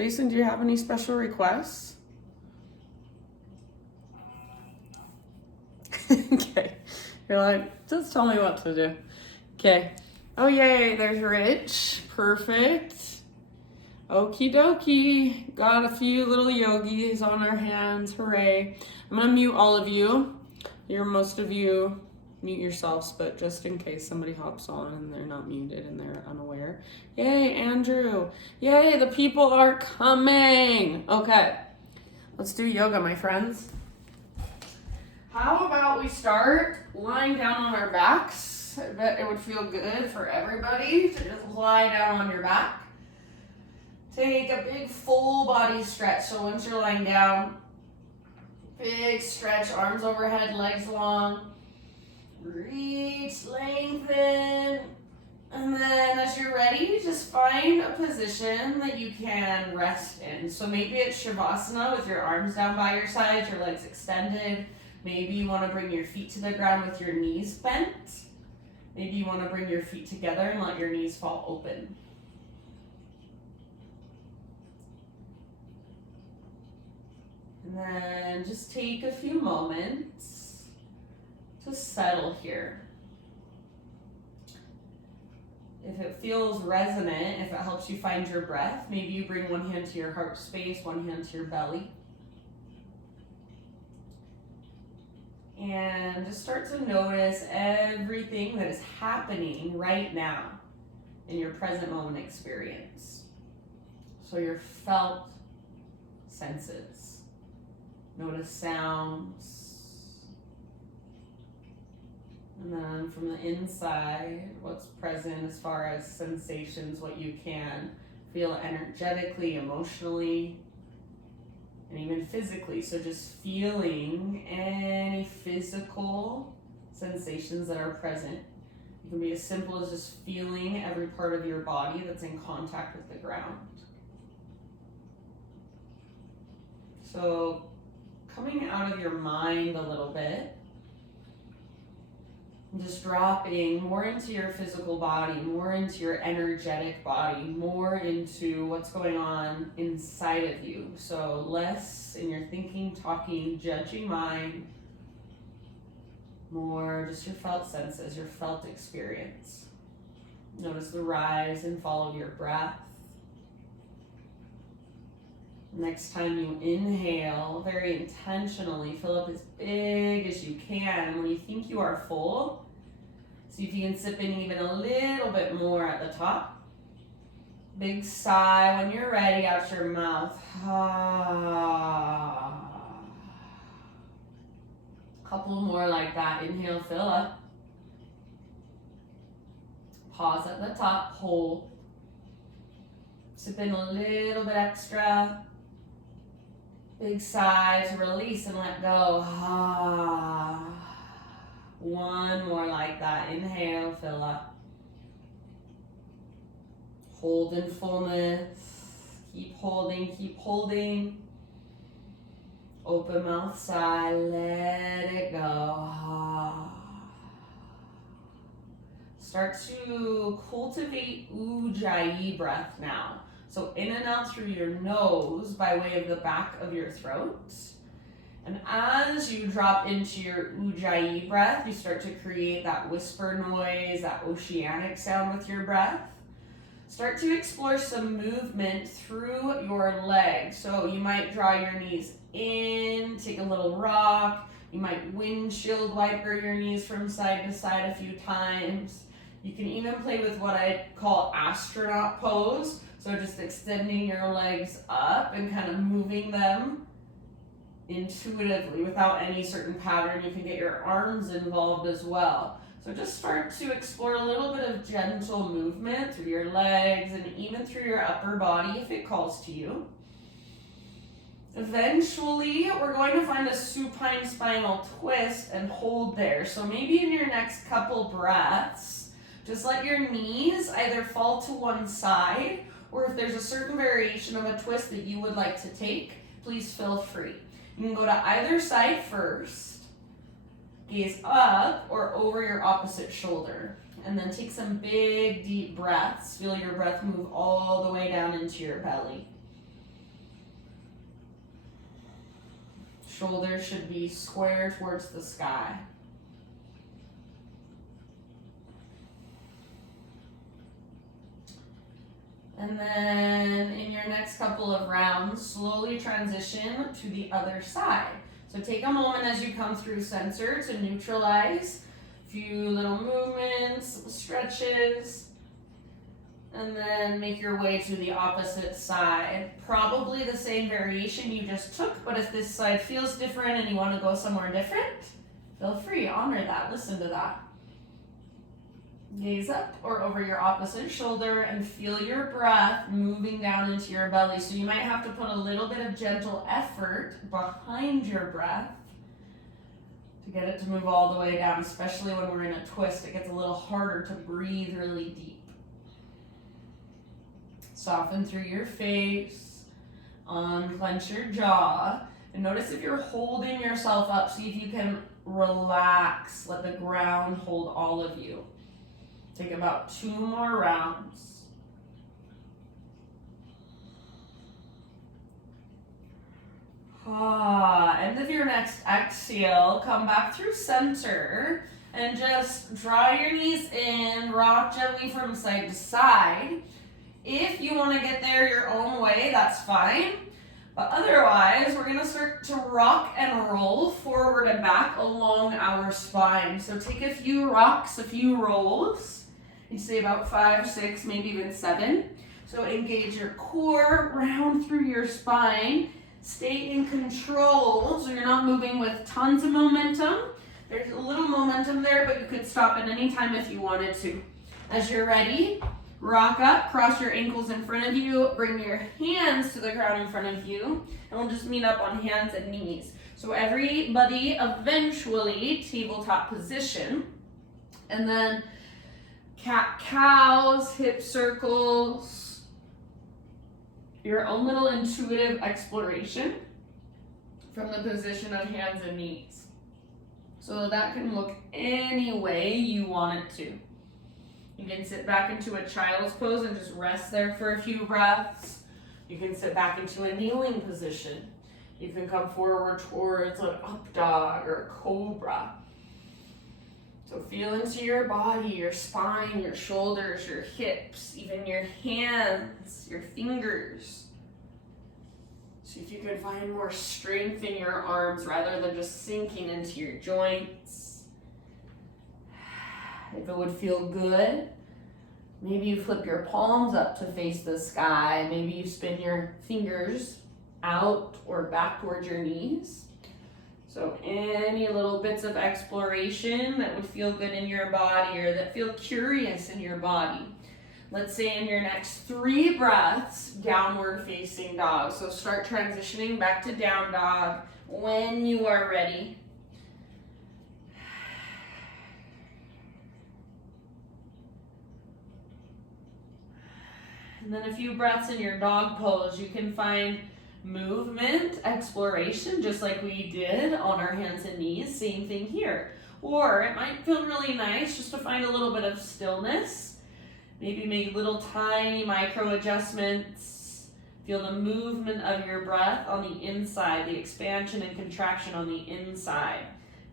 Jason, do you have any special requests? Okay. You're like, just tell me what to do. Okay. Oh, yay. There's Rich. Perfect. Okie dokie. Got a few little yogis on our hands. Hooray. I'm going to mute all of you. Most of you mute yourselves, but just in case somebody hops on and they're not muted and they're unaware. Yay, Andrew. Yay, the people are coming. Okay. Let's do yoga, my friends. How about we start lying down on our backs? I bet it would feel good for everybody to just lie down on your back. Take a big full body stretch. So once you're lying down, big stretch, arms overhead, legs long. Reach, lengthen. And then as you're ready, just find a position that you can rest in. So maybe it's Shavasana with your arms down by your sides, your legs extended. Maybe you want to bring your feet to the ground with your knees bent. Maybe you want to bring your feet together and let your knees fall open. And then just take a few moments to settle here. If it feels resonant, if it helps you find your breath, maybe you bring one hand to your heart space, one hand to your belly. And just start to notice everything that is happening right now in your present moment experience. So your felt senses. Notice sounds. And then from the inside, what's present as far as sensations, what you can feel energetically, emotionally, and even physically. So just feeling any physical sensations that are present. It can be as simple as just feeling every part of your body that's in contact with the ground. So coming out of your mind a little bit, just dropping more into your physical body, more into your energetic body, more into what's going on inside of you. So less in your thinking, talking, judging mind, more just your felt senses, your felt experience. Notice the rise and fall of your breath. Next time you inhale, very intentionally fill up as big as you can. And when you think you are full, see if you can sip in even a little bit more at the top. Big sigh when you're ready out your mouth. Couple more like that. Inhale, fill up. Pause at the top, hold. Sip in a little bit extra. Big sigh to release and let go. One more like that. Inhale, fill up. Hold in fullness. Keep holding, keep holding. Open mouth, sigh, let it go. Start to cultivate Ujjayi Breath now. So in and out through your nose by way of the back of your throat. And as you drop into your Ujjayi breath, you start to create that whisper noise, that oceanic sound with your breath. Start to explore some movement through your legs. So you might draw your knees in, take a little rock. You might windshield wiper your knees from side to side a few times. You can even play with what I call Astronaut Pose. So just extending your legs up and kind of moving them intuitively without any certain pattern. You can get your arms involved as well. So just start to explore a little bit of gentle movement through your legs and even through your upper body if it calls to you. Eventually, we're going to find a supine spinal twist and hold there. So maybe in your next couple breaths, just let your knees either fall to one side, or if there's a certain variation of a twist that you would like to take, please feel free. You can go to either side first, gaze up or over your opposite shoulder, and then take some big deep breaths. Feel your breath move all the way down into your belly. shoulders should be square towards the sky. And then in your next couple of rounds, slowly transition to the other side. So take a moment as you come through center to neutralize. A few little movements, stretches, and then make your way to the opposite side. Probably the same variation you just took, but if this side feels different and you want to go somewhere different, feel free, honor that, listen to that. Gaze up or over your opposite shoulder and feel your breath moving down into your belly. So you might have to put a little bit of gentle effort behind your breath to get it to move all the way down, especially when we're in a twist. It gets a little harder to breathe really deep. Soften through your face, unclench your jaw, and notice if you're holding yourself up, see if you can relax, let the ground hold all of you. Take about 2 more rounds. End of your next exhale, come back through center and just draw your knees in, rock gently from side to side. If you want to get there your own way, that's fine. But otherwise, we're going to start to rock and roll forward and back along our spine. So take a few rocks, a few rolls. You say about 5, 6, maybe even 7. So engage your core, round through your spine. Stay in control, so you're not moving with tons of momentum. There's a little momentum there, but you could stop at any time if you wanted to. As you're ready, rock up, cross your ankles in front of you, bring your hands to the ground in front of you, and we'll just meet up on hands and knees. So everybody eventually tabletop position, and then cat-cows, hip circles, your own little intuitive exploration from the position of hands and knees. So that can look any way you want it to. You can sit back into a child's pose and just rest there for a few breaths. You can sit back into a kneeling position. You can come forward towards an up dog or a cobra. So feel into your body, your spine, your shoulders, your hips, even your hands, your fingers. See if you can find more strength in your arms rather than just sinking into your joints. If it would feel good, maybe you flip your palms up to face the sky. Maybe you spin your fingers out or back towards your knees. So any little bits of exploration that would feel good in your body or that feel curious in your body. Let's say in your next 3 breaths, downward facing dog. So start transitioning back to down dog when you are ready. And then a few breaths in your dog pose. You can find movement, exploration, just like we did on our hands and knees, same thing here. Or it might feel really nice just to find a little bit of stillness. Maybe make little tiny micro adjustments. Feel the movement of your breath on the inside, the expansion and contraction on the inside.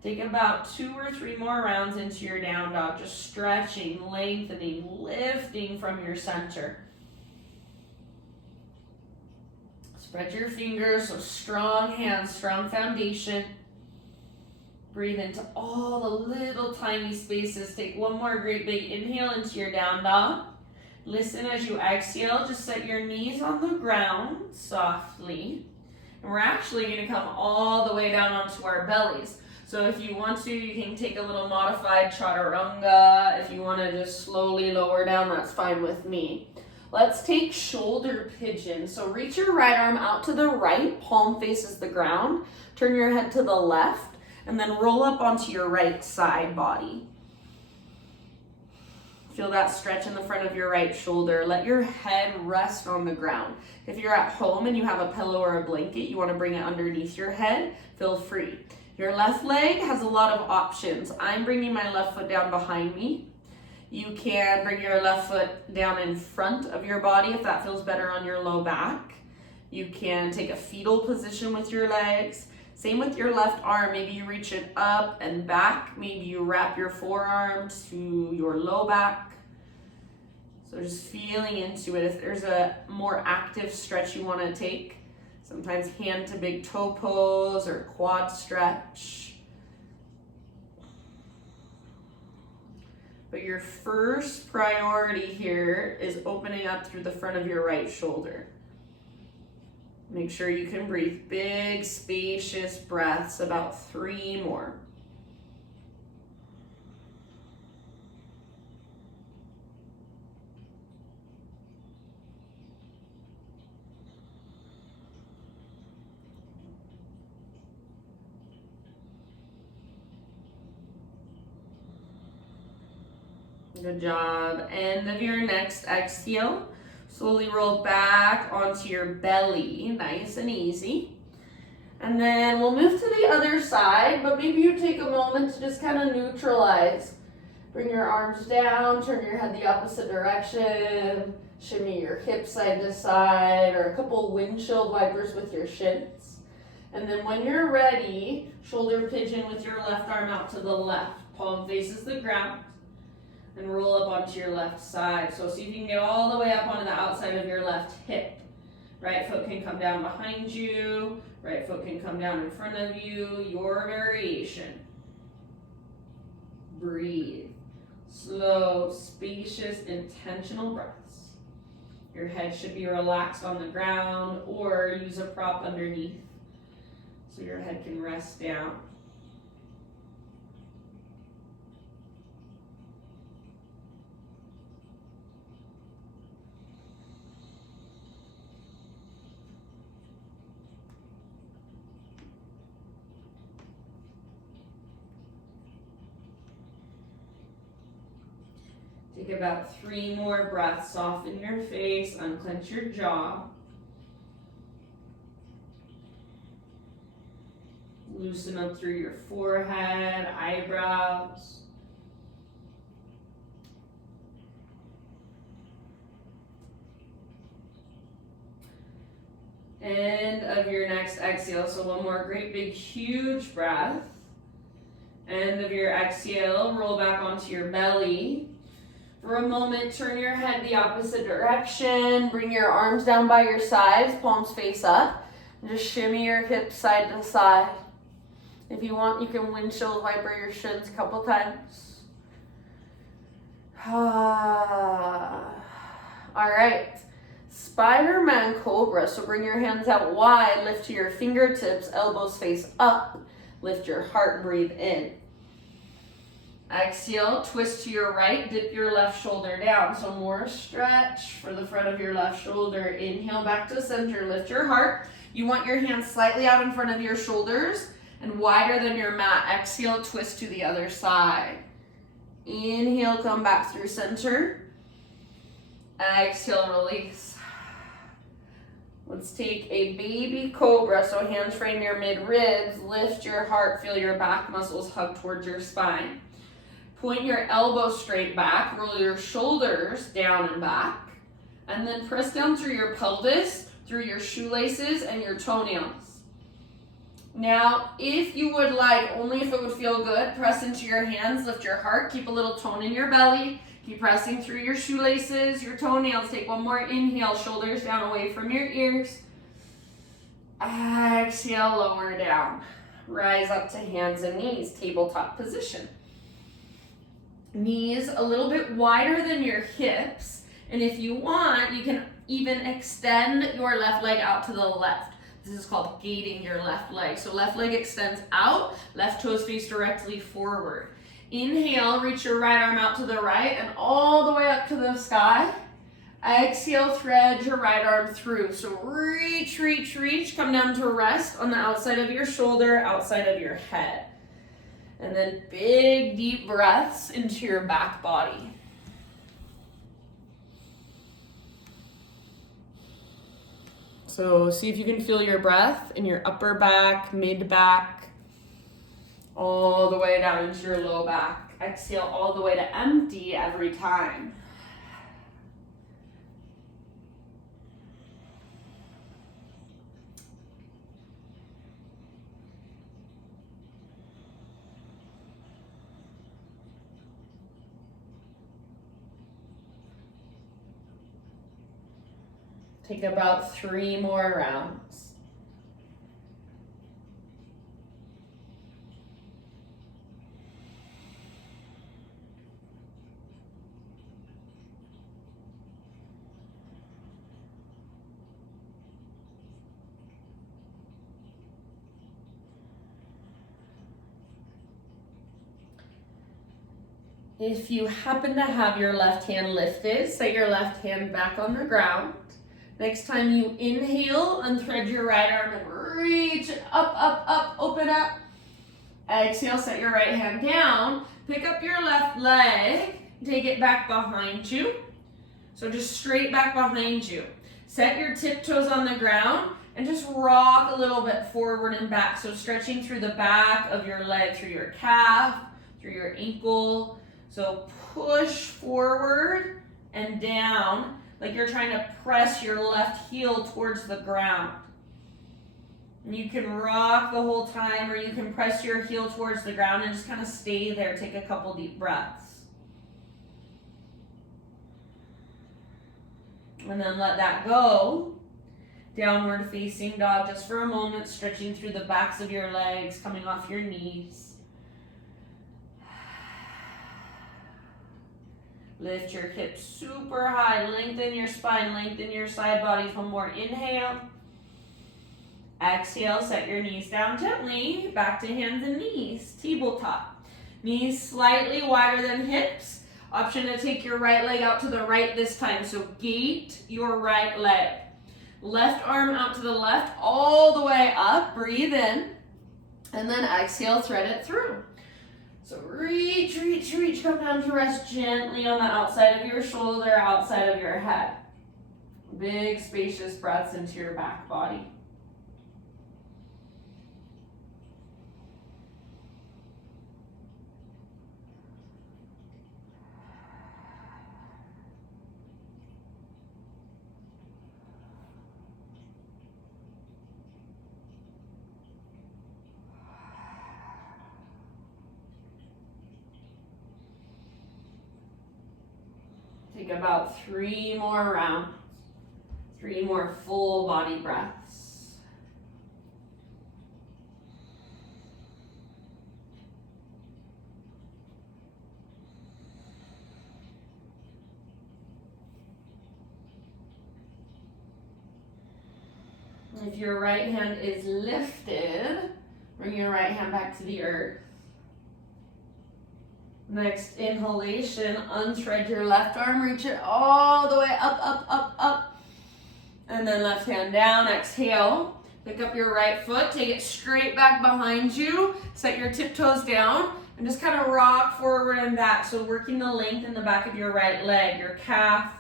Take about 2 or 3 more rounds into your down dog, just stretching, lengthening, lifting from your center. Spread your fingers, so strong hands, strong foundation. Breathe into all the little tiny spaces. Take 1 more great big inhale into your down dog. Listen as you exhale, just set your knees on the ground softly. And we're actually going to come all the way down onto our bellies. So if you want to, you can take a little modified chaturanga. If you want to just slowly lower down, that's fine with me. Let's take shoulder pigeon. So reach your right arm out to the right, palm faces the ground. Turn your head to the left, and then roll up onto your right side body. Feel that stretch in the front of your right shoulder. Let your head rest on the ground. If you're at home and you have a pillow or a blanket, you want to bring it underneath your head, feel free. Your left leg has a lot of options. I'm bringing my left foot down behind me. You can bring your left foot down in front of your body if that feels better on your low back. You can take a fetal position with your legs. Same with your left arm. Maybe you reach it up and back. Maybe you wrap your forearm to your low back. So just feeling into it. If there's a more active stretch you want to take, sometimes hand to big toe pose or quad stretch. But your first priority here is opening up through the front of your right shoulder. Make sure you can breathe big, spacious breaths, about 3 more. Good job. End of your next exhale. Slowly roll back onto your belly, nice and easy. And then we'll move to the other side, but maybe you take a moment to just kind of neutralize. Bring your arms down, turn your head the opposite direction, shimmy your hips side to side, or a couple windshield wipers with your shins. And then when you're ready, shoulder pigeon with your left arm out to the left. Palm faces the ground. And roll up onto your left side. So see if you can get all the way up onto the outside of your left hip. Right foot can come down behind you. Right foot can come down in front of you. Your variation. Breathe. Slow, spacious, intentional breaths. Your head should be relaxed on the ground or use a prop underneath so your head can rest down. Take about 3 more breaths. Soften your face, unclench your jaw. Loosen up through your forehead, eyebrows. End of your next exhale. So one more great big huge breath. End of your exhale, roll back onto your belly. For a moment, turn your head the opposite direction. Bring your arms down by your sides, palms face up. And just shimmy your hips side to side. If you want, you can windshield wiper your shins a couple times. All right. Spider-Man Cobra. So bring your hands out wide, lift to your fingertips, elbows face up. Lift your heart, breathe in. Exhale, twist to your right, dip your left shoulder down. So more stretch for the front of your left shoulder. Inhale back to center, lift your heart. You want your hands slightly out in front of your shoulders and wider than your mat. Exhale, twist to the other side. Inhale, come back through center. Exhale, release. Let's take a baby cobra. So hands frame your mid-ribs, lift your heart, feel your back muscles hug towards your spine. Point your elbows straight back, roll your shoulders down and back, and then press down through your pelvis, through your shoelaces and your toenails. Now, if you would like, only if it would feel good, press into your hands, lift your heart, keep a little tone in your belly, keep pressing through your shoelaces, your toenails. Take one more inhale, shoulders down away from your ears. Exhale, lower down. Rise up to hands and knees, tabletop position. Knees a little bit wider than your hips, and if you want, you can even extend your left leg out to the left. This is called gating your left leg. So left leg extends out, left toes face directly forward. Inhale, reach your right arm out to the right and all the way up to the sky. Exhale, thread your right arm through. So reach, reach, reach, come down to rest on the outside of your shoulder, outside of your head. And then big, deep breaths into your back body. So see if you can feel your breath in your upper back, mid back, all the way down into your low back. Exhale all the way to empty every time. Take about 3 more rounds. If you happen to have your left hand lifted, set your left hand back on the ground. Next time you inhale, unthread your right arm and reach it up, up, up, open up. Exhale, set your right hand down. Pick up your left leg, take it back behind you. So just straight back behind you. Set your tiptoes on the ground and just rock a little bit forward and back. So stretching through the back of your leg, through your calf, through your ankle. So push forward and down like you're trying to press your left heel towards the ground. And you can rock the whole time, or you can press your heel towards the ground and just kind of stay there. Take a couple deep breaths. And then let that go. Downward facing dog just for a moment, stretching through the backs of your legs, coming off your knees. Lift your hips super high, lengthen your spine, lengthen your side bodies. One more inhale. Exhale, set your knees down gently, back to hands and knees, tabletop. Knees slightly wider than hips. Option to take your right leg out to the right this time, so gate your right leg. Left arm out to the left, all the way up, breathe in, and then exhale, thread it through. So reach, reach, reach, come down to rest gently on the outside of your shoulder, outside of your head. Big spacious breaths into your back body. Take about 3 more rounds, 3 more full body breaths. If your right hand is lifted, bring your right hand back to the earth. Next inhalation, unthread your left arm, reach it all the way up, up, up, up. And then left hand down, exhale. Pick up your right foot, take it straight back behind you. Set your tiptoes down and just kind of rock forward and back. So working the length in the back of your right leg, your calf,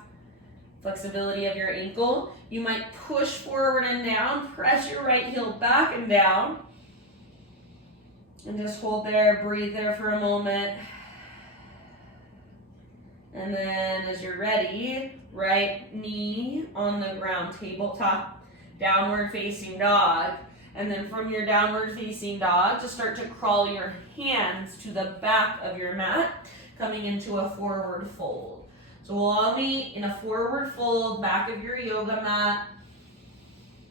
flexibility of your ankle. You might push forward and down, press your right heel back and down. And just hold there, breathe there for a moment. And then as you're ready, right knee on the ground, tabletop, downward facing dog. And then from your downward facing dog, just start to crawl your hands to the back of your mat, coming into a forward fold. So we'll all meet in a forward fold, back of your yoga mat.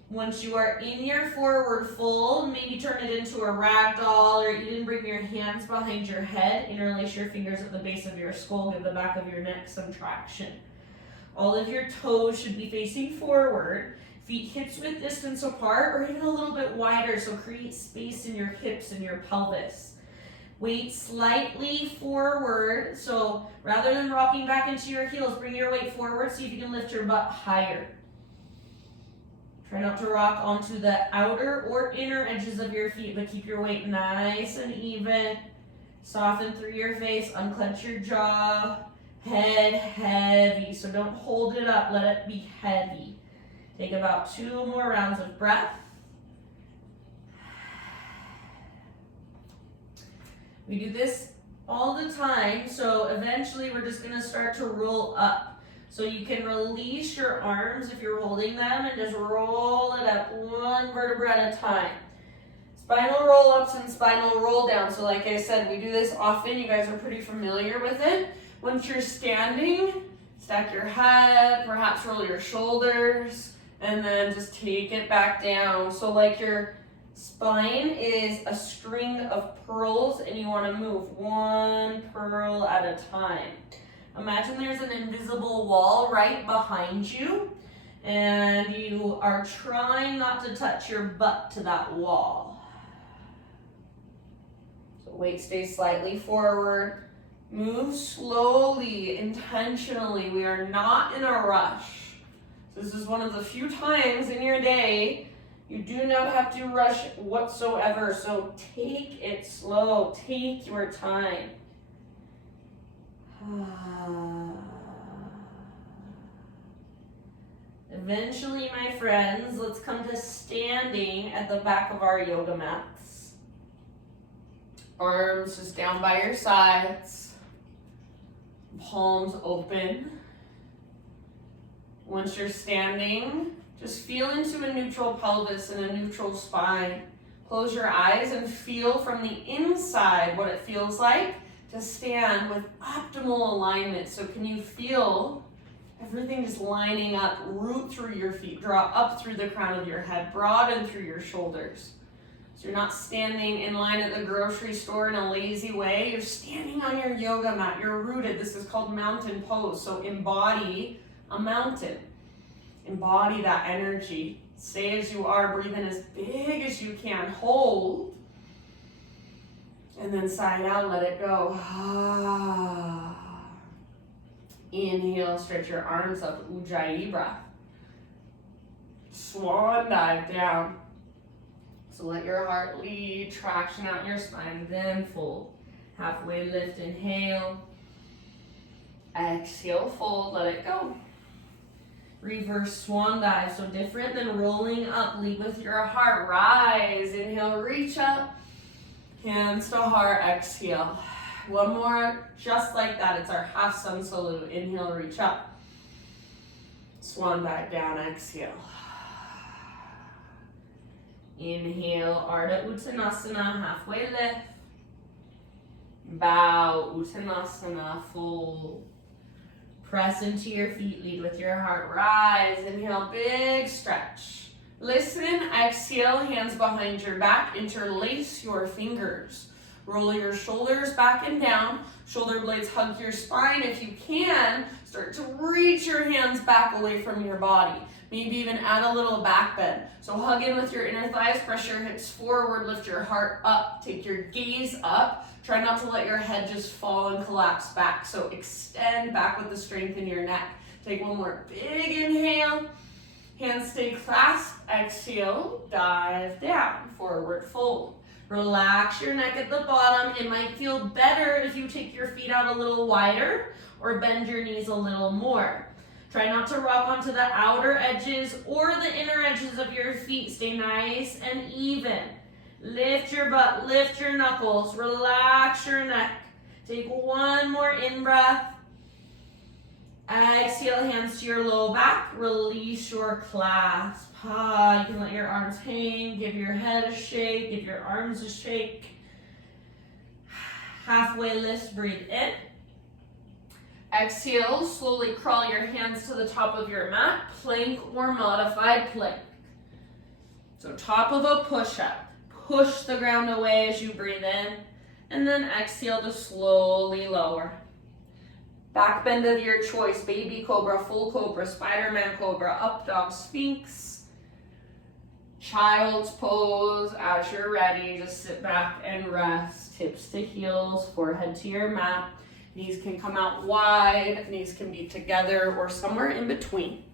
Once you are in your forward fold, maybe turn it into a rag doll, or even bring your hands behind your head, interlace your fingers at the base of your skull, give the back of your neck some traction. All of your toes should be facing forward, feet hips width distance apart, or even a little bit wider, so create space in your hips and your pelvis. Weight slightly forward, so rather than rocking back into your heels, bring your weight forward, see if you can lift your butt higher. Try not to rock onto the outer or inner edges of your feet, but keep your weight nice and even. Soften through your face, unclench your jaw, head heavy. So don't hold it up, let it be heavy. Take about 2 more rounds of breath. We do this all the time, so eventually we're just gonna start to roll up. So you can release your arms if you're holding them and just roll it up 1 vertebra at a time. Spinal roll ups and spinal roll down. So like I said, we do this often. You guys are pretty familiar with it. Once you're standing, stack your head, perhaps roll your shoulders, And then just take it back down. So like your spine is a string of pearls and you want to move one pearl at a time. Imagine there's an invisible wall right behind you and you are trying not to touch your butt to that wall. So weight stays slightly forward. Move slowly, intentionally. We are not in a rush. This is one of the few times in your day you do not have to rush whatsoever. So take it slow. Take your time. Eventually, my friends, let's come to standing at the back of our yoga mats. Arms just down by your sides. Palms open. Once you're standing, just feel into a neutral pelvis and a neutral spine. Close your eyes and feel from the inside what it feels like to stand with optimal alignment. So can you feel everything just lining up, root through your feet, draw up through the crown of your head, broaden through your shoulders. So you're not standing in line at the grocery store in a lazy way. You're standing on your yoga mat. You're rooted. This is called mountain pose. So embody a mountain. Embody that energy. Stay as you are. Breathe in as big as you can. Hold. And then side out. Let it go. Inhale. Stretch your arms up. Ujjayi Breath. Swan dive down. So let your heart lead. Traction out your spine. Then fold. Halfway lift. Inhale. Exhale. Fold. Let it go. Reverse swan dive, so different than rolling up. Lead with your heart. Rise. Inhale, reach up. Hands to heart. Exhale. One more, just like that. It's our half sun salute. Inhale, reach up. Swan dive down. Exhale. Inhale, Ardha Uttanasana. Halfway lift. Bow. Uttanasana. Fold. Press into your feet, lead with your heart. Rise, inhale, big stretch. Listen, exhale, hands behind your back, interlace your fingers. Roll your shoulders back and down. Shoulder blades hug your spine. If you can, start to reach your hands back away from your body. Maybe even add a little back bend. So hug in with your inner thighs, press your hips forward, lift your heart up, take your gaze up. Try not to let your head just fall and collapse back. So extend back with the strength in your neck. Take one more big inhale. Hands stay clasped. Exhale, dive down, forward fold. Relax your neck at the bottom. It might feel better if you take your feet out a little wider or bend your knees a little more. Try not to rock onto the outer edges or the inner edges of your feet. Stay nice and even. Lift your butt, lift your knuckles, relax your neck. Take one more in-breath. Exhale, hands to your low back. Release your clasp. You can let your arms hang, give your head a shake, give your arms a shake. Halfway lift, breathe in. Exhale, slowly crawl your hands to the top of your mat, plank or modified plank. So top of a push-up. Push the ground away as you breathe in, and then exhale to slowly lower. Back bend of your choice, baby cobra, full cobra, Spider-Man cobra, up dog, sphinx, child's pose. As you're ready, just sit back and rest. Hips to heels, forehead to your mat. Knees can come out wide, knees can be together or somewhere in between.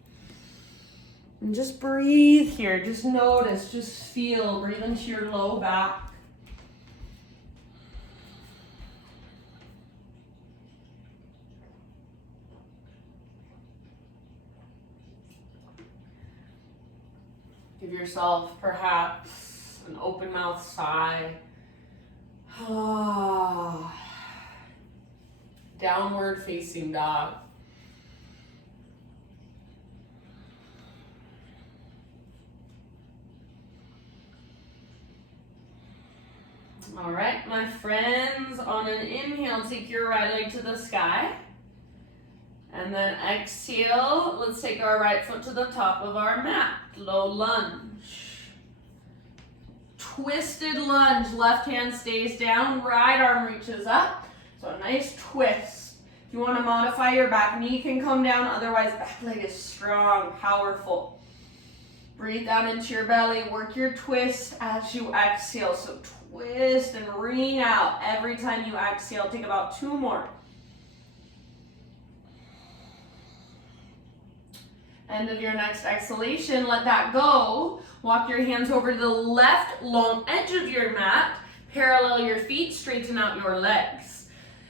And just breathe here, just notice, just feel, breathe into your low back. Give yourself perhaps an open mouth sigh. Downward facing dog. All right, my friends, on an inhale, take your right leg to the sky. And then exhale, let's take our right foot to the top of our mat. low lunge. Twisted lunge, left hand stays down, right arm reaches up. So a nice twist. If you want to modify, your back knee can come down, otherwise back leg is strong, powerful. Breathe down into your belly, work your twist as you exhale. So twist and ring out every time you exhale. Take about 2 more. End of your next exhalation, let that go. Walk your hands over to the left long edge of your mat. Parallel your feet, straighten out your legs.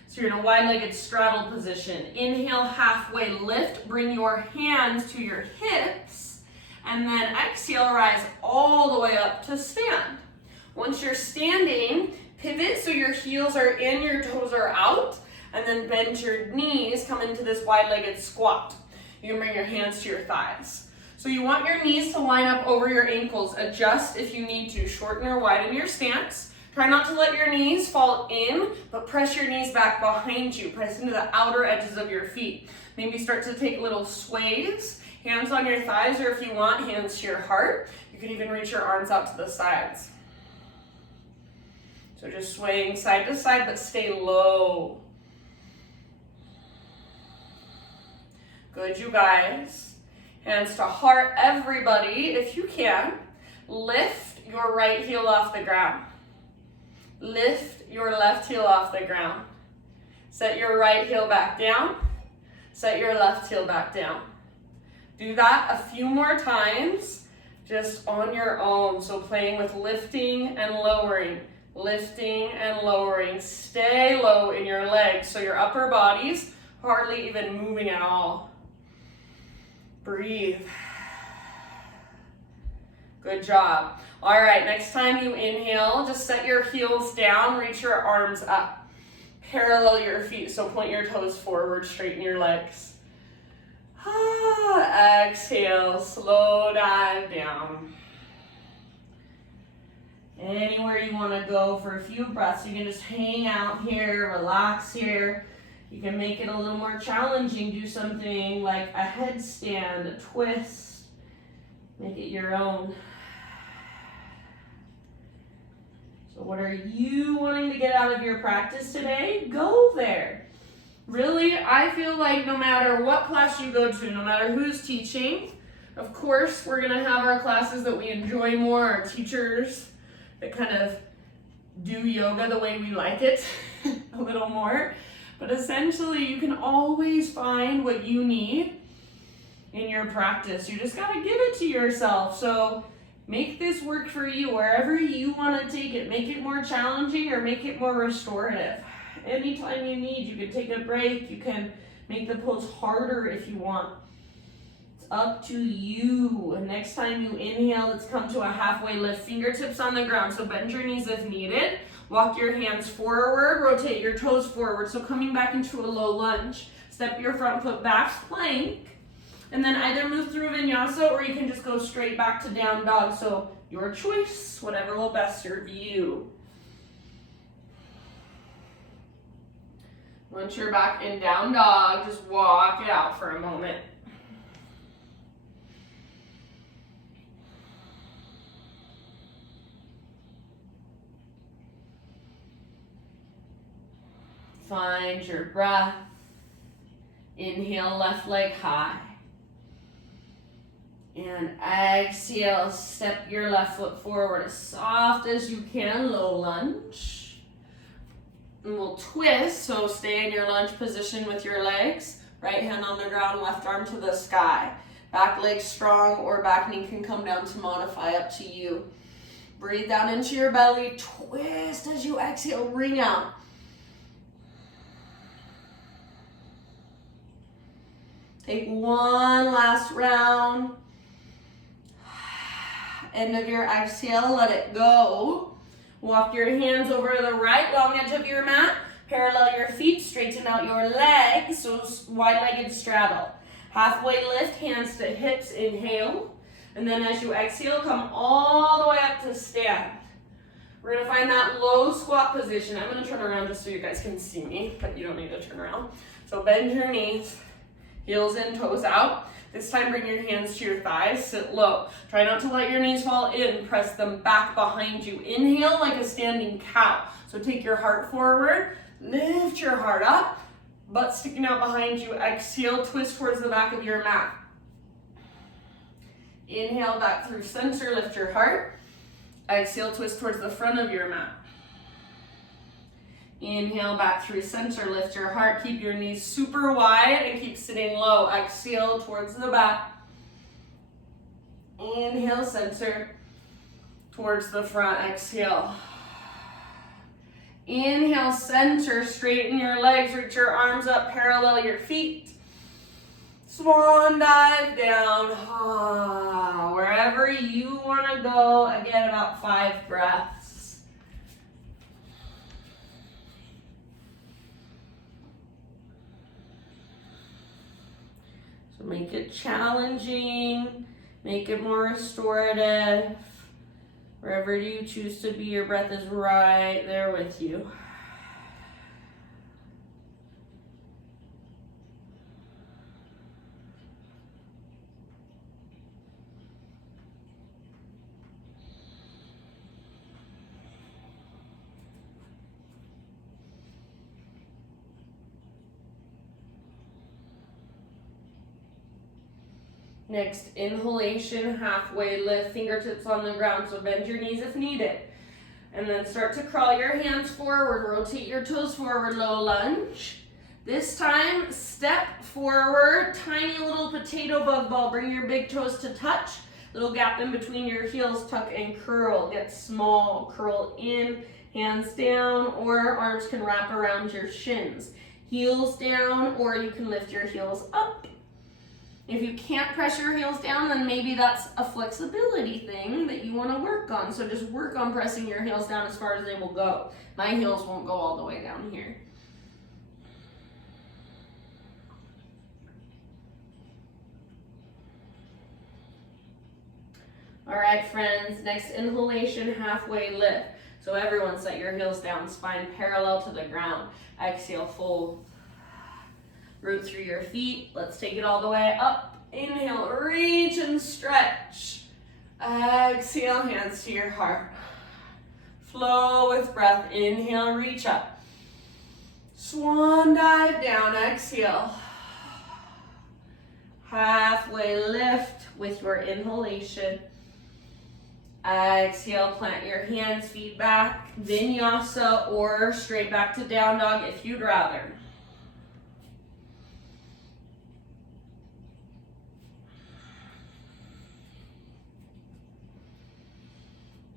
So you're in a wide-legged straddle position. Inhale, halfway lift. Bring your hands to your hips. And then exhale, rise all the way up to stand. Once you're standing, pivot so your heels are in, your toes are out. And then bend your knees, come into this wide-legged squat. You can bring your hands to your thighs. So you want your knees to line up over your ankles. Adjust if you need to. Shorten or widen your stance. Try not to let your knees fall in, but press your knees back behind you. Press into the outer edges of your feet. Maybe start to take little sways. Hands on your thighs, or if you want, hands to your heart. You can even reach your arms out to the sides. So just swaying side to side, but stay low. Good, you guys. Hands to heart, everybody, if you can. Lift your right heel off the ground. Lift your left heel off the ground. Set your right heel back down. Set your left heel back down. Do that a few more times, just on your own. So playing with lifting and lowering. Lifting and lowering. Stay low in your legs so your upper body's hardly even moving at all. Breathe. Good job. All right, next time you inhale, just set your heels down, reach your arms up. Parallel your feet, so point your toes forward, straighten your legs. Exhale, slow dive down. Anywhere you want to go for a few breaths, you can just hang out here, relax here. You can make it a little more challenging. Do something like a headstand, a twist. Make it your own. So what are you wanting to get out of your practice today? Go there. Really, I feel like no matter what class you go to, no matter who's teaching, of course, we're going to have our classes that we enjoy more, our teachers that kind of do yoga the way we like it a little more. But essentially, you can always find what you need in your practice. You just got to give it to yourself. So make this work for you wherever you want to take it. Make it more challenging or make it more restorative. Anytime you need, you can take a break. You can make the pose harder if you want. It's up to you. And next time you inhale, let's come to a halfway lift. Fingertips on the ground. So bend your knees if needed. Walk your hands forward, rotate your toes forward. So coming back into a low lunge. Step your front foot back, plank. And then either move through vinyasa or you can just go straight back to down dog. So your choice, whatever will best serve you. Once you're back in down dog, just walk it out for a moment. Find your breath. Inhale, left leg high. And exhale, step your left foot forward as soft as you can, low lunge. And we'll twist, so stay in your lunge position with your legs. Right hand on the ground, left arm to the sky. Back leg strong or back knee can come down to modify, up to you. Breathe down into your belly, twist as you exhale, ring out. Take one last round. End of your exhale, let it go. Walk your hands over the right long edge of your mat. Parallel your feet, straighten out your legs, so wide-legged straddle. Halfway lift, hands to hips, inhale. And then as you exhale, come all the way up to stand. We're gonna find that low squat position. I'm gonna turn around just so you guys can see me, but you don't need to turn around. So bend your knees. Heels in, toes out. This time bring your hands to your thighs, sit low. Try not to let your knees fall in, press them back behind you. Inhale like a standing cow. So take your heart forward, lift your heart up, butt sticking out behind you. Exhale, twist towards the back of your mat. Inhale back through center, lift your heart. Exhale, twist towards the front of your mat. Inhale back through center, lift your heart. Keep your knees super wide and keep sitting low. Exhale towards the back. Inhale, center, towards the front. Exhale. Inhale, center, straighten your legs, reach your arms up, parallel your feet. Swan dive down, wherever you want to go. Again, about 5 breaths. So make it challenging, make it more restorative. Wherever you choose to be, your breath is right there with you. Next, inhalation, halfway lift, fingertips on the ground, so bend your knees if needed. And then start to crawl your hands forward, rotate your toes forward, low lunge. This time, step forward, tiny little potato bug ball, bring your big toes to touch, little gap in between your heels, tuck and curl, get small, curl in, hands down, or arms can wrap around your shins. Heels down, or you can lift your heels up. If you can't press your heels down, then maybe that's a flexibility thing that you want to work on. So just work on pressing your heels down as far as they will go. My heels won't go all the way down here. All right, friends, next inhalation, halfway lift. So everyone set your heels down, spine parallel to the ground. Exhale, fold. Root through your feet. Let's take it all the way up. Inhale, reach and stretch. Exhale, hands to your heart. Flow with breath. Inhale, reach up. Swan dive down. Exhale. Halfway lift with your inhalation. Exhale, plant your hands, feet back, vinyasa or straight back to down dog if you'd rather.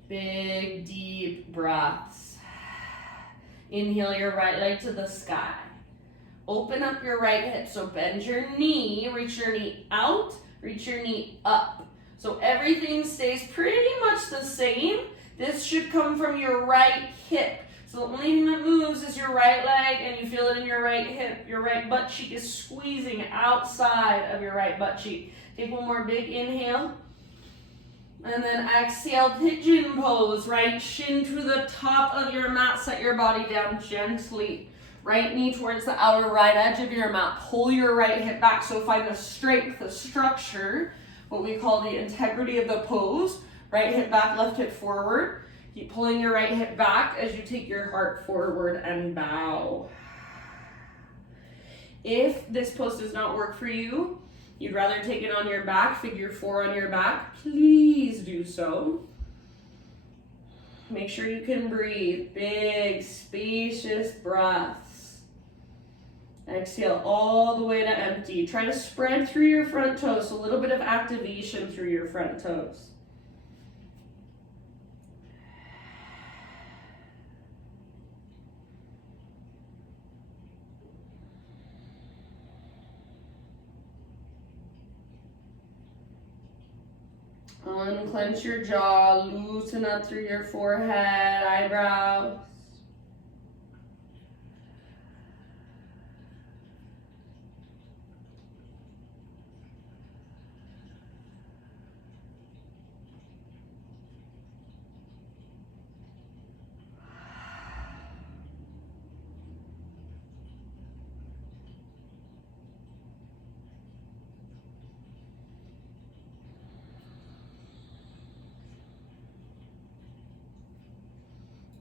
Big, deep breaths. Inhale your right leg to the sky. Open up your right hip, so bend your knee, reach your knee out, reach your knee up. So everything stays pretty much the same. This should come from your right hip. So the only thing that moves is your right leg, and you feel it in your right hip. Your right butt cheek is squeezing outside of your right butt cheek. Take one more big inhale. And then exhale, pigeon pose. Right shin to the top of your mat. Set your body down gently. Right knee towards the outer right edge of your mat. Pull your right hip back. So find the strength, the structure, what we call the integrity of the pose. Right hip back, left hip forward. Keep pulling your right hip back as you take your heart forward and bow. If this pose does not work for you, you'd rather take it on your back, figure 4 on your back, please do so. Make sure you can breathe. Big, spacious breaths. Exhale all the way to empty. Try to spread through your front toes, so a little bit of activation through your front toes. Unclench your jaw, loosen up through your forehead, eyebrows.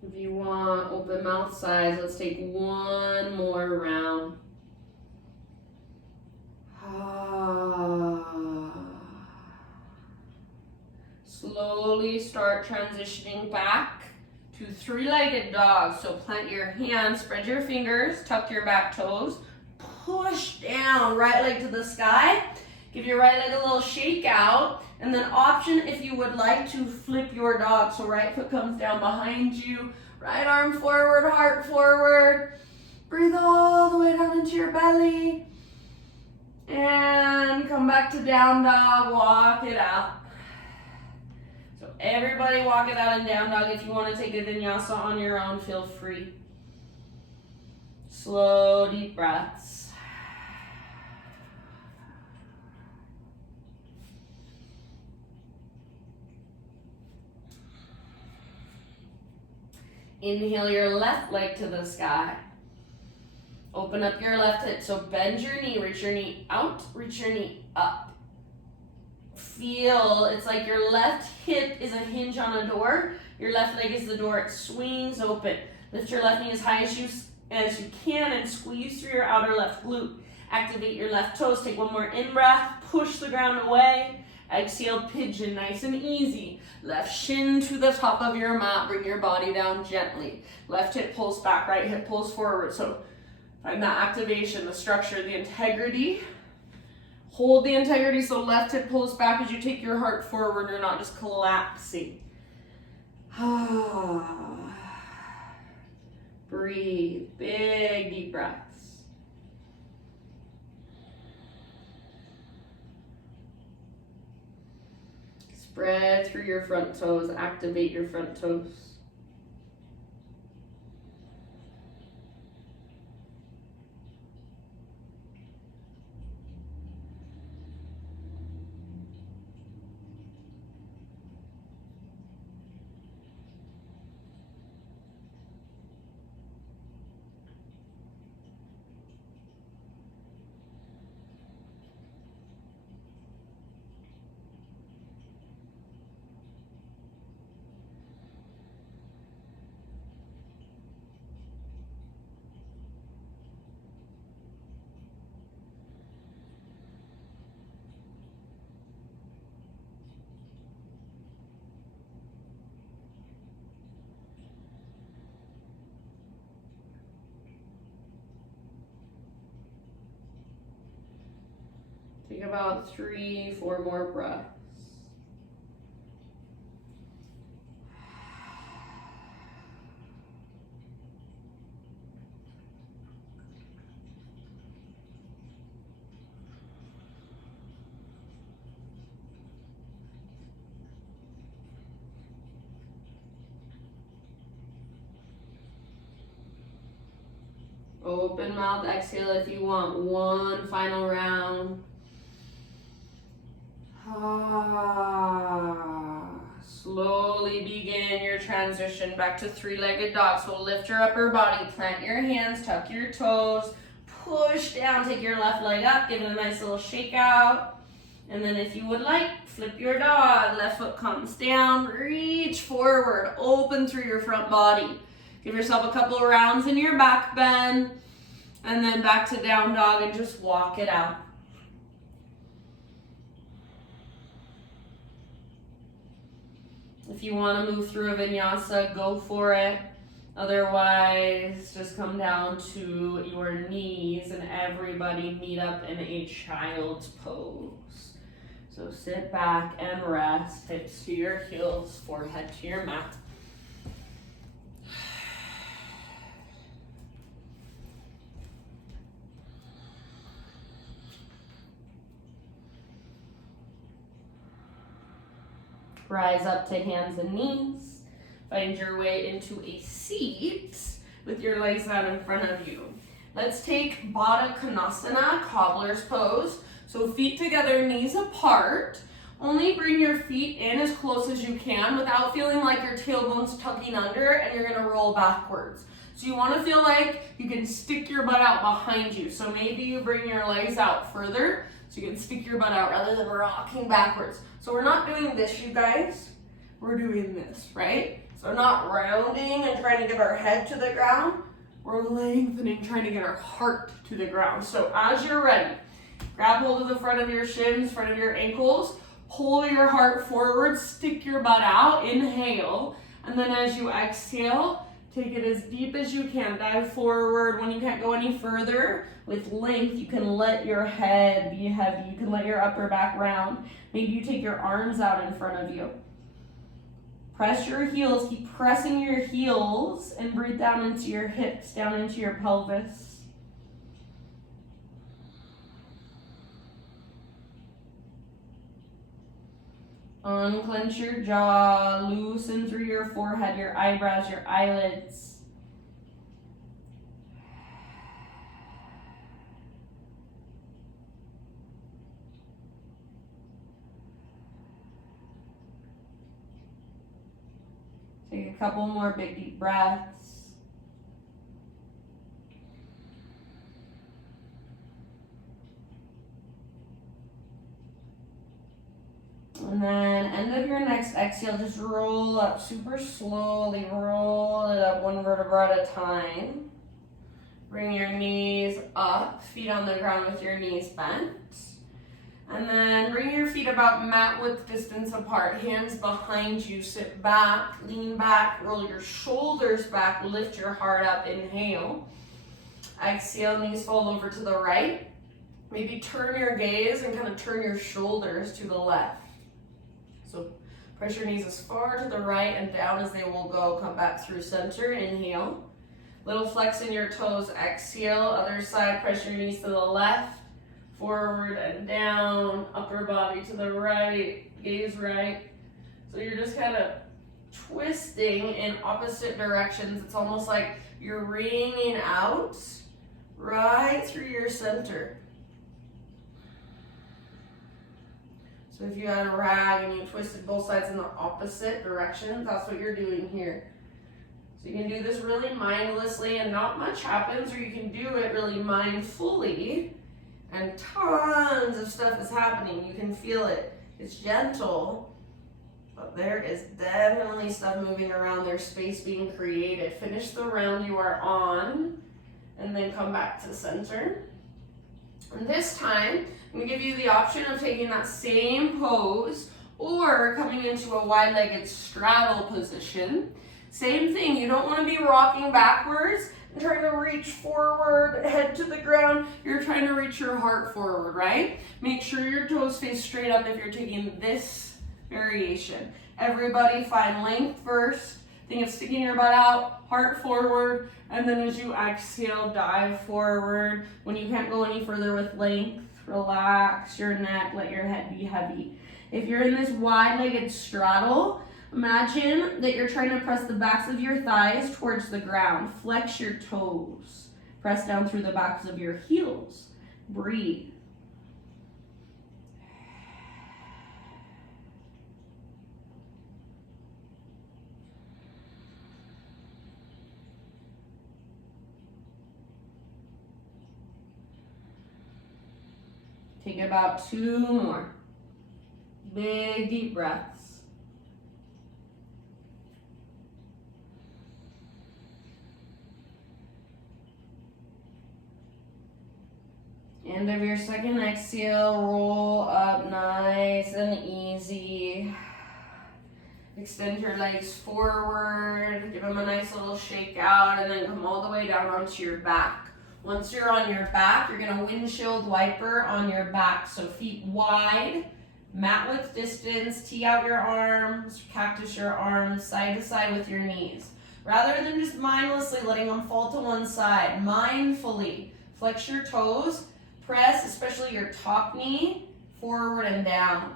If you want open mouth size, let's take one more round. Slowly start transitioning back to three-legged dog. So plant your hands, spread your fingers, tuck your back toes, push down, right leg to the sky. Give your right leg a little shake out, and then option if you would like to flip your dog. So right foot comes down behind you, right arm forward, heart forward. Breathe all the way down into your belly. And come back to down dog, walk it out. So everybody walk it out in down dog. If you want to take a vinyasa on your own, feel free. Slow, deep breaths. Inhale your left leg to the sky. Open up your left hip. So bend your knee, reach your knee out, reach your knee up. Feel, it's like your left hip is a hinge on a door. Your left leg is the door, it swings open. Lift your left knee as high as you can and squeeze through your outer left glute. Activate your left toes, take one more in-breath, push the ground away. Exhale, pigeon, nice and easy. Left shin to the top of your mat, bring your body down gently. Left hip pulls back, right hip pulls forward. So find that activation, the structure, the integrity. Hold the integrity so left hip pulls back as you take your heart forward. You're not just collapsing. Breathe, big deep breaths. Spread through your front toes, activate your front toes. Take about 3-4 more breaths. Open mouth, exhale if you want one final round. Slowly begin your transition back to three-legged dog. So lift your upper body, plant your hands, tuck your toes, push down, take your left leg up, give it a nice little shake out. And then if you would like, flip your dog, left foot comes down, reach forward, open through your front body. Give yourself a couple of rounds in your back bend, and then back to down dog and just walk it out. If you want to move through a vinyasa, go for it. Otherwise, just come down to your knees and everybody meet up in a child's pose. So sit back and rest, hips to your heels, forehead to your mat. Rise up to hands and knees. Find your way into a seat with your legs out in front of you. Let's take Bada Kanasana, Cobbler's pose. So feet together, knees apart. Only bring your feet in as close as you can without feeling like your tailbone's tucking under and you're gonna roll backwards. So you wanna feel like you can stick your butt out behind you. So maybe you bring your legs out further so you can stick your butt out rather than rocking backwards. So we're not doing this, you guys. We're doing this, right? So not rounding and trying to get our head to the ground. We're lengthening, trying to get our heart to the ground. So as you're ready, grab hold of the front of your shins, front of your ankles, pull your heart forward, stick your butt out, inhale. And then as you exhale, take it as deep as you can. Dive forward. When you can't go any further, with length, you can let your head be heavy. You can let your upper back round. Maybe you take your arms out in front of you. Press your heels, keep pressing your heels and breathe down into your hips, down into your pelvis. Unclench your jaw, loosen through your forehead, your eyebrows, your eyelids. Take a couple more big deep breaths. And then end of your next exhale, just roll up super slowly. Roll it up one vertebra at a time. Bring your knees up, feet on the ground with your knees bent. And then bring your feet about mat width distance apart, hands behind you, sit back, lean back, roll your shoulders back, lift your heart up, inhale. Exhale, knees fold over to the right. Maybe turn your gaze and kind of turn your shoulders to the left. So press your knees as far to the right and down as they will go. Come back through center, inhale. Little flex in your toes, exhale. Other side, press your knees to the left. Forward and down, upper body to the right, gaze right. So you're just kind of twisting in opposite directions. It's almost like you're wringing out right through your center. So if you had a rag and you twisted both sides in the opposite directions, that's what you're doing here. So you can do this really mindlessly and not much happens, or you can do it really mindfully. And tons of stuff is happening. You can feel it. It's gentle, but there is definitely stuff moving around. There's space being created. Finish the round you are on, and then come back to center. And this time, I'm going to give you the option of taking that same pose or coming into a wide-legged straddle position. Same thing. You don't want to be rocking backwards and trying to reach forward, head to the ground. You're trying to reach your heart forward, right? Make sure your toes face straight up if you're taking this variation. Everybody find length first. Think of sticking your butt out, heart forward, and then as you exhale, dive forward. When you can't go any further with length, relax your neck, let your head be heavy. If you're in this wide-legged straddle, imagine that you're trying to press the backs of your thighs towards the ground. Flex your toes. Press down through the backs of your heels. Breathe. Take about 2 more. Big deep breaths. End of your second exhale, roll up nice and easy. Extend your legs forward, give them a nice little shake out, and then come all the way down onto your back. Once you're on your back, you're gonna windshield wiper on your back. So feet wide, mat width distance, tee out your arms, cactus your arms, side to side with your knees. Rather than just mindlessly letting them fall to one side, mindfully flex your toes, press, especially your top knee, forward and down.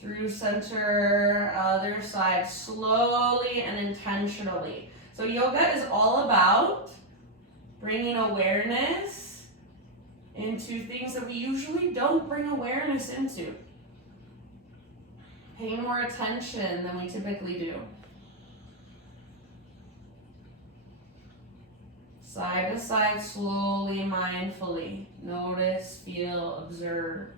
Through center, other side, slowly and intentionally. So yoga is all about bringing awareness into things that we usually don't bring awareness into. Paying more attention than we typically do. Side to side, slowly, mindfully. Notice, feel, observe.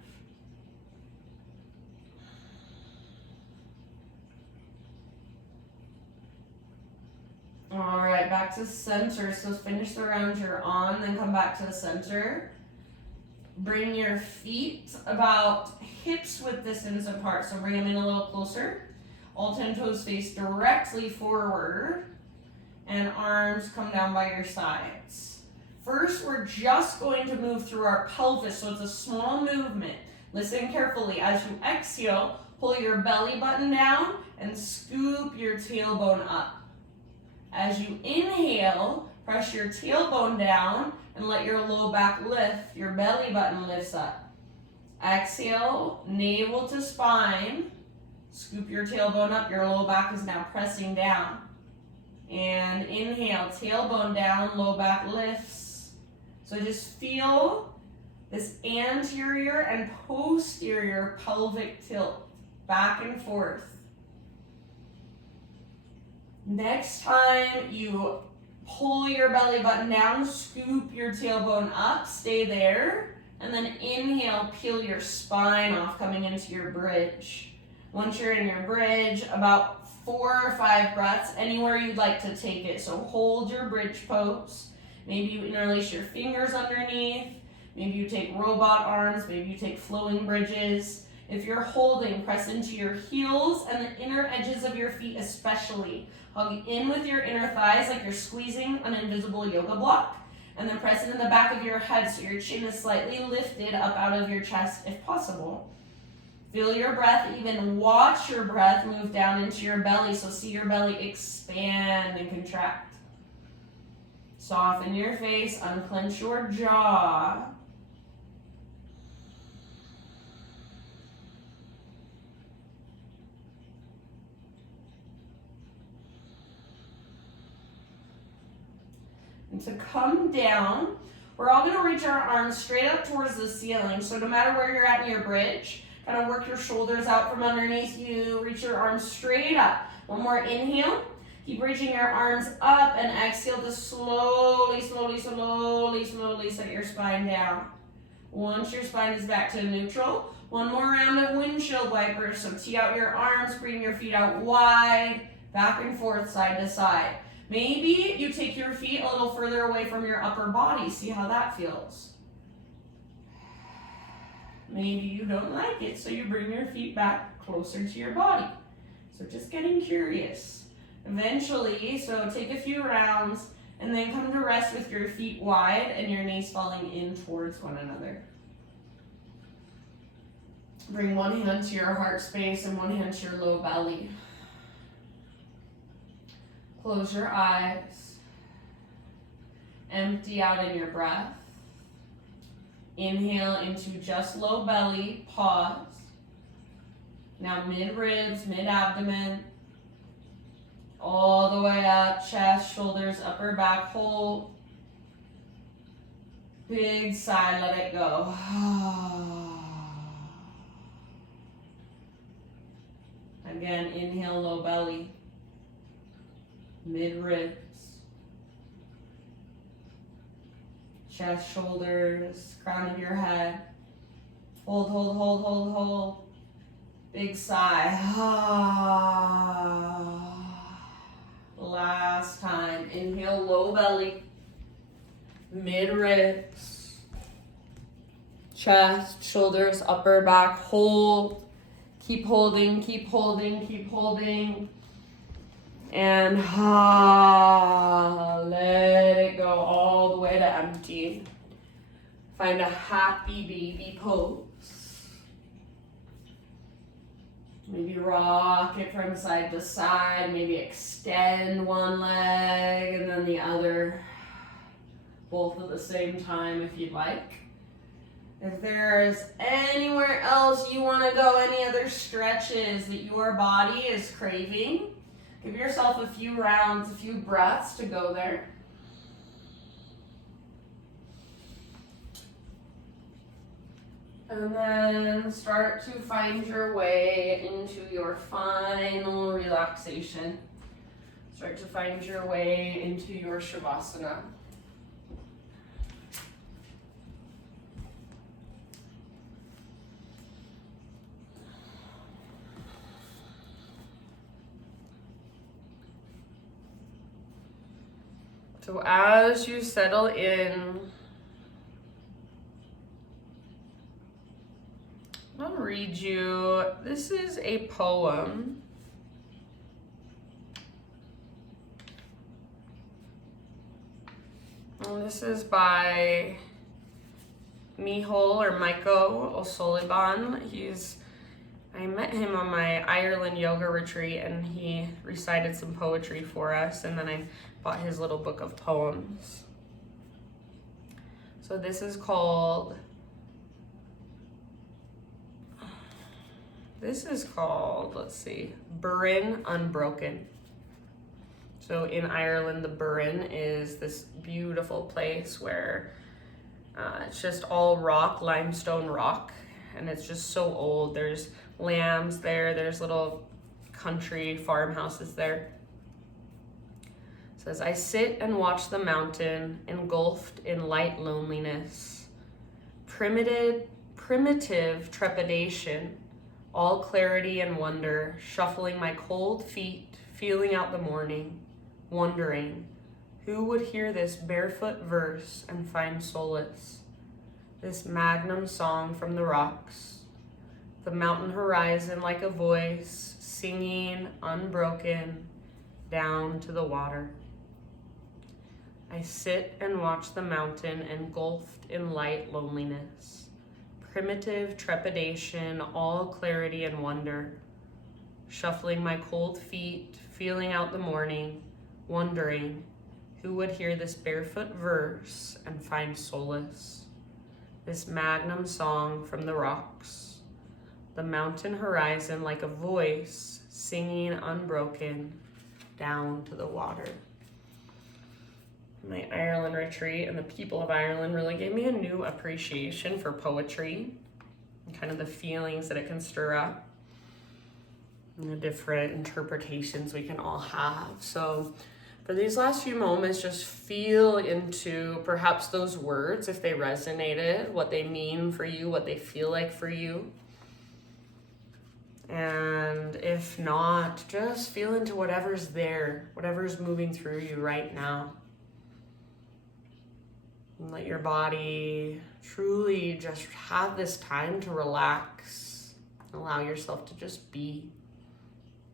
right back to center. So finish the round you're on, then come back to the center. Bring your feet about hips width distance apart. So bring them in a little closer. All 10 toes face directly forward. And arms come down by your sides. First, we're just going to move through our pelvis. So it's a small movement. Listen carefully. As you exhale, pull your belly button down and scoop your tailbone up. As you inhale, press your tailbone down and let your low back lift. Your belly button lifts up. Exhale, navel to spine. Scoop your tailbone up. Your low back is now pressing down. And inhale, tailbone down, low back lifts. So just feel this anterior and posterior pelvic tilt, back and forth. Next time you pull your belly button down, scoop your tailbone up, stay there, and then inhale, peel your spine off, coming into your bridge. Once you're in your bridge, about 4 or 5 breaths, anywhere you'd like to take it. So hold your bridge pose. Maybe you interlace your fingers underneath. Maybe you take robot arms. Maybe you take flowing bridges. If you're holding, press into your heels and the inner edges of your feet especially. Hug in with your inner thighs like you're squeezing an invisible yoga block. And then press into the back of your head so your chin is slightly lifted up out of your chest if possible. Feel your breath, even watch your breath move down into your belly. So see your belly expand and contract. Soften your face, unclench your jaw. And to come down, we're all going to reach our arms straight up towards the ceiling. So no matter where you're at in your bridge, kind of work your shoulders out from underneath you. Reach your arms straight up. One more inhale. Keep reaching your arms up and exhale to slowly, slowly, slowly, slowly set your spine down. Once your spine is back to neutral, one more round of windshield wipers. So tee out your arms, bring your feet out wide, back and forth, side to side. Maybe you take your feet a little further away from your upper body. See how that feels. Maybe you don't like it, so you bring your feet back closer to your body. So just getting curious. Eventually, so take a few rounds and then come to rest with your feet wide and your knees falling in towards one another. Bring one hand to your heart space and one hand to your low belly. Close your eyes. Empty out in your breath. Inhale into just low belly, pause. Now mid-ribs, mid-abdomen. All the way up, chest, shoulders, upper back, hold. Big sigh, let it go. Again, inhale, low belly. Mid-ribs. Chest, shoulders, crown of your head. Hold, hold, hold, hold, hold. Big sigh. Last time. Inhale, low belly. Mid-ribs. Chest, shoulders, upper back. Hold. Keep holding, keep holding, keep holding. And let it go all the way to empty. Find a happy baby pose. Maybe rock it from side to side. Maybe extend one leg and then the other. Both at the same time if you'd like. If there's anywhere else you want to go, any other stretches that your body is craving, give yourself a few rounds, a few breaths to go there. And then start to find your way into your final relaxation. Start to find your way into your Shavasana. So as you settle in, I'll read you, this is a poem. And this is by Michael O'Sullivan. I met him on my Ireland yoga retreat and he recited some poetry for us, and then I bought his little book of poems. So this is called, let's see, Burren Unbroken. So in Ireland, the Burren is this beautiful place where it's just all rock, limestone rock, and it's just so old. There's lambs there, there's little country farmhouses there. It says, I sit and watch the mountain, engulfed in light loneliness, primitive trepidation, all clarity and wonder, shuffling my cold feet, feeling out the morning, wondering who would hear this barefoot verse and find solace, this magnum song from the rocks, the mountain horizon like a voice, singing unbroken down to the water. I sit and watch the mountain engulfed in light loneliness, primitive trepidation, all clarity and wonder, shuffling my cold feet, feeling out the morning, wondering who would hear this barefoot verse and find solace, this magnum song from the rocks, the mountain horizon like a voice, singing unbroken down to the water. My Ireland retreat and the people of Ireland really gave me a new appreciation for poetry and kind of the feelings that it can stir up and the different interpretations we can all have. So for these last few moments, just feel into perhaps those words, if they resonated, what they mean for you, what they feel like for you. And if not, just feel into whatever's there, whatever's moving through you right now. And let your body truly just have this time to relax. Allow yourself to just be,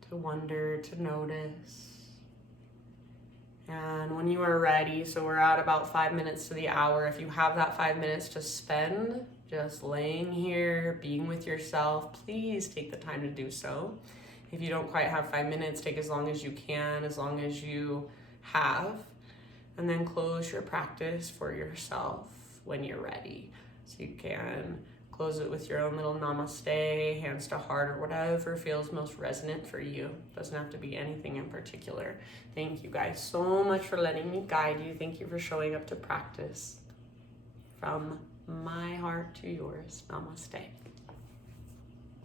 to wonder, to notice. And when you are ready, so we're at about 5 minutes to the hour, if you have that 5 minutes to spend just laying here, being with yourself, please take the time to do so. If you don't quite have 5 minutes, take as long as you can, as long as you have. And then close your practice for yourself when you're ready. So you can close it with your own little namaste, hands to heart, or whatever feels most resonant for you. Doesn't have to be anything in particular. Thank you guys so much for letting me guide you. Thank you for showing up to practice. From my heart to yours, namaste.